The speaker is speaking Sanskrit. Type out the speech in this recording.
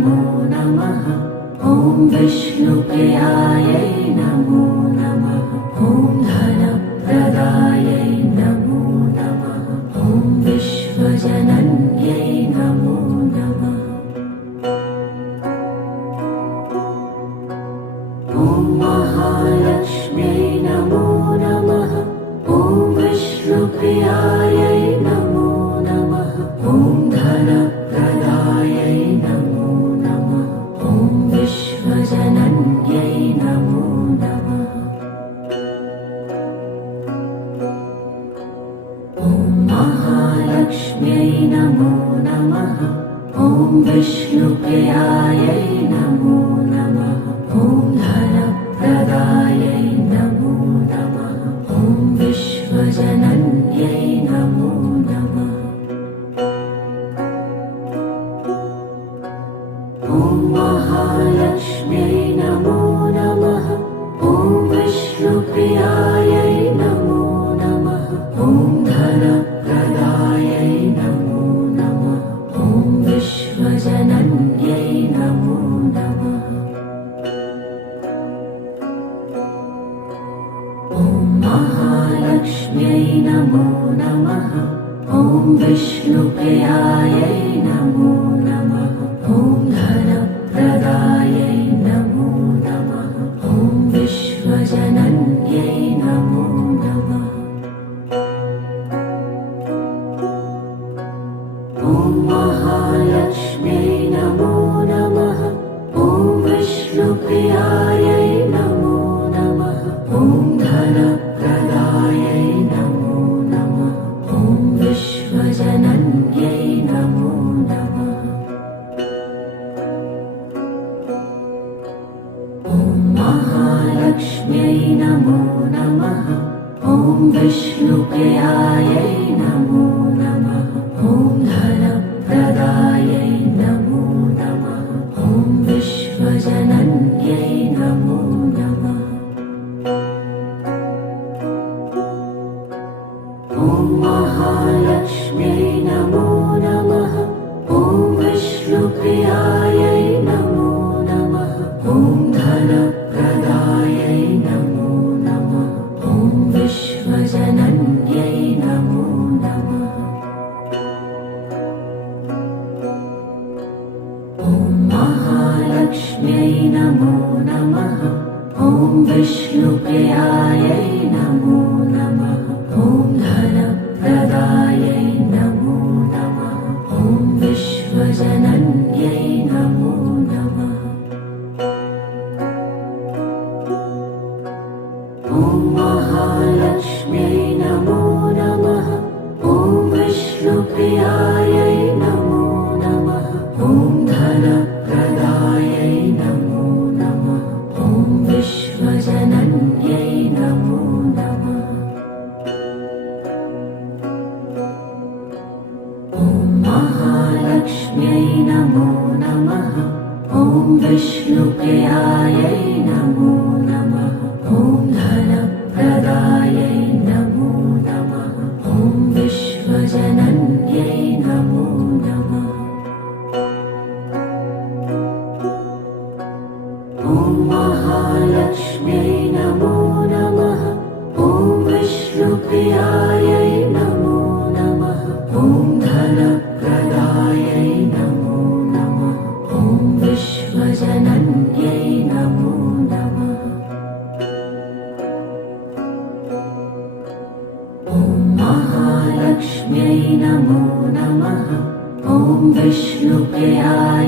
नमो नमः। ॐ विष्णुप्रियायै नमो नमः। ॐ धनप्रदायै नमो नमः। ॐ विश्वजनन्यै नमो नमः। ॐ महालक्ष्म्यै नमो नमः। ॐ विष्णुप्रियायै नमो नमः। ॐ धनप्रदायै नमो नमः। ॐ विश्वजनन्यै नमो नमः। ॐ महालक्ष्म्यै नमो नमः। ॐ विष्णुप्रियायै नमो नमः। ॐ धनप्रदायै नमो नमः। ॐ विश्वजनन्यै नमो नमः। ॐ महालक्ष्म्यै नमो नमः। ॐ विष्णुप्रियायै नमो नमः। ॐ धनप्रदायै नमो नमः। ॐ विश्वजनन्यै नमो नमः। ॐ महालक्ष्म्यै नमो नमः। ॐ विष्णुप्रियायै नमो नमः। ॐ धनप्रदायै नमो नमः। ॐ विश्वजनन्यै नमो नमः। ॐ महालक्ष्म्यै नमो नमः। ॐ विष्णुप्रियायै नमो नमः। ॐ धनप्रदायै नमो नमः। ॐ विश्वजनन्यै नमो नमः। ॐ महालक्ष्म्यै नमो नमः। ॐ विष्णुप्रियायै नमो नमः। ॐ धनप्रदायै नमो नमः। ॐ विश्वजनन्यै नमो नमः। ॐ महालक्ष्म्यै नमो नमः। ॐ विष्णुप्रियायै नमो नमः। ॐ धनप्रदायै नमो नमः। ॐ विश्वजनन्यै नमो नमः। ॐ महालक्ष्म्यै नमो नमः। ॐ विष्णुप्रियायै नमो नमः। ॐ धनप्रदायै नमो नमः। ॐ विश्वजनन्यै नमो नमः। ॐ महालक्ष्म्यै नमो नमः। ॐ विष्णुप्रियायै नमो नमः। ॐ धनप्रदायै नमो नमः। ॐ विश्वजनन्यै नमो नमः। ॐ महालक्ष्म्यै नमो नमः। ॐ विष्णुप्रियायै नमो नमः। ॐ धनप्रदायै नमो नमः। ॐ विश्वजनन्यै नमो नमः। ॐ महालक्ष्म्यै नमो नमः। ॐ विष्णुप्रियायै नमो नमः। ॐ धनप्रदायै नमो नमः। ॐ विश्वजनन्यै नमो नमः। ॐ महालक्ष्म्यै नमो नमः। ॐ विष्णुप्रियायै